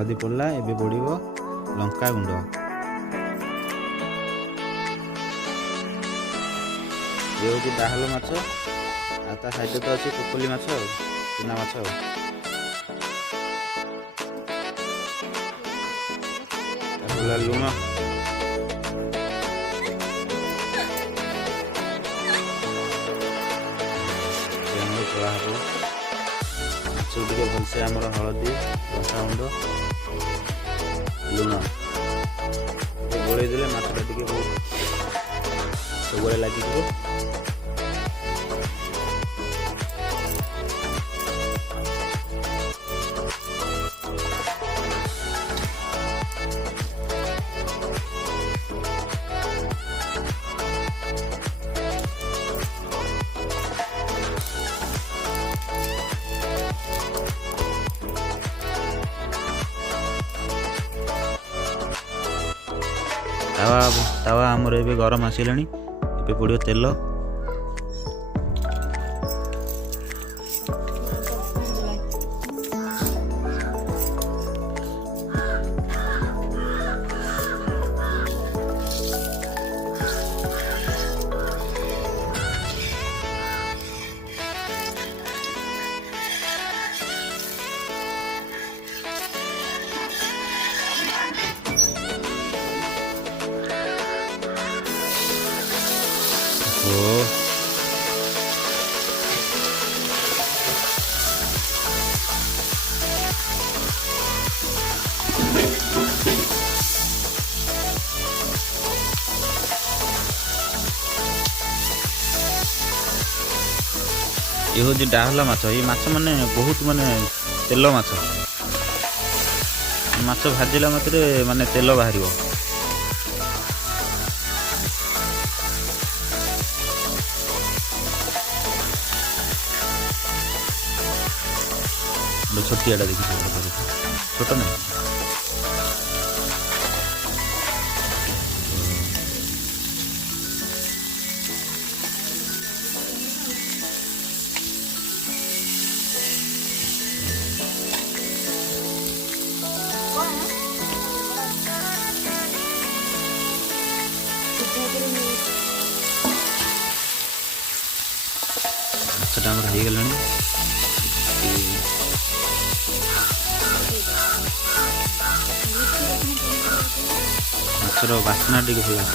हलदी पड़ला एबे पड़िबो लंका गुंड। ये हूँ डाहल माछ आ ता साइड तो अच्छी कोकली माछ चुना माछ। लुण कला हम माछ टे भलसे आमर हलदी लंका गुंड लुण गोल देले माछटा टे बहुत सब लगे। तावा आमर एबे गरम आसिलानी एबे पड़ियो तेल। ये हूँ डाहला माछ। ये माछ माने बहुत माने तेल माछ। माछ भाजिला मात्रे माने तेल बाहर। छोटियाटा देखिए छोट ना माछटा हो गला माछर बास्ना टे भल आस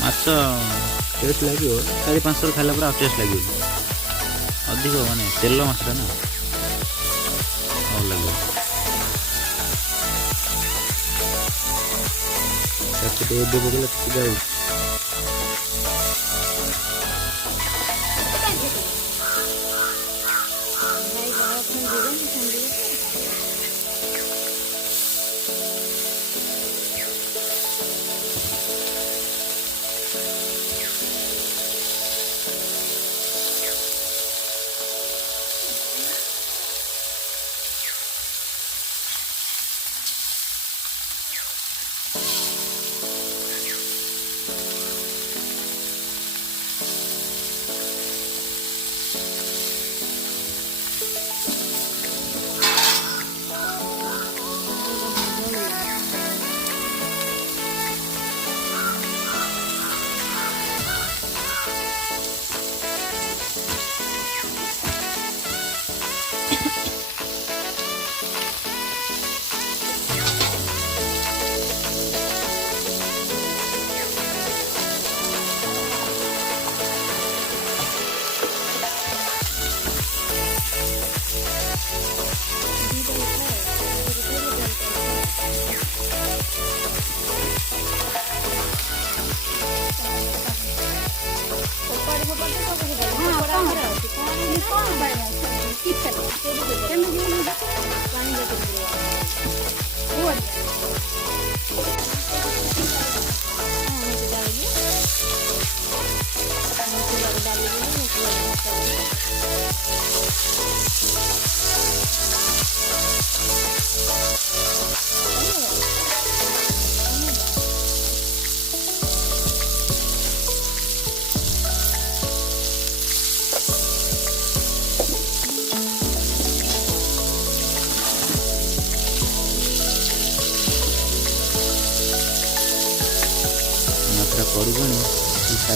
माछ टेस्ट लगे 4-5 थर खाला पूरा टेस्ट लगे अधिक माने तेल माछटा ना भल लगे। पकड़ा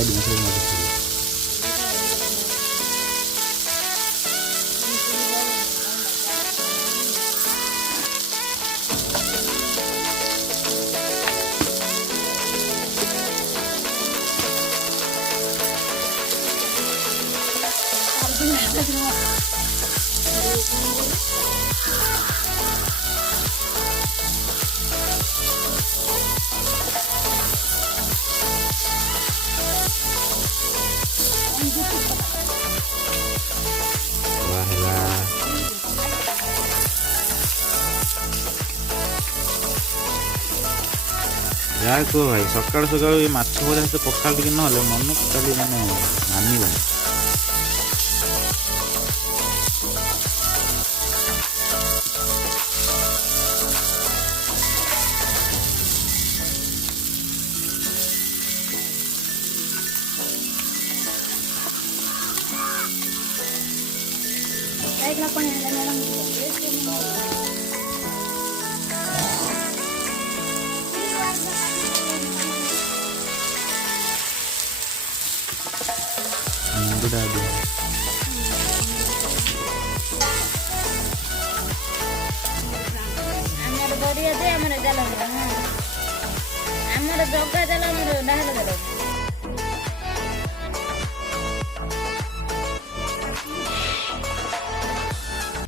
साइड में से मत छुई ଯାହା କୁହ ଭାଇ ସକାଳୁ ସକାଳୁ ଏ ମାଛ ଭଜା ସହିତ ପଖାଳ ଟିକେ ନହେଲେ ମନ ଟୋଟାଲି ମାନେ ମାନିବନି। Udah ada. ଆମର ଗଡ଼ିଆ ଯେ ଆମର ଜାଲ ଆମର ଜଗା ଜାଲ ଆମର ଡାହାଳ ଜାଲ।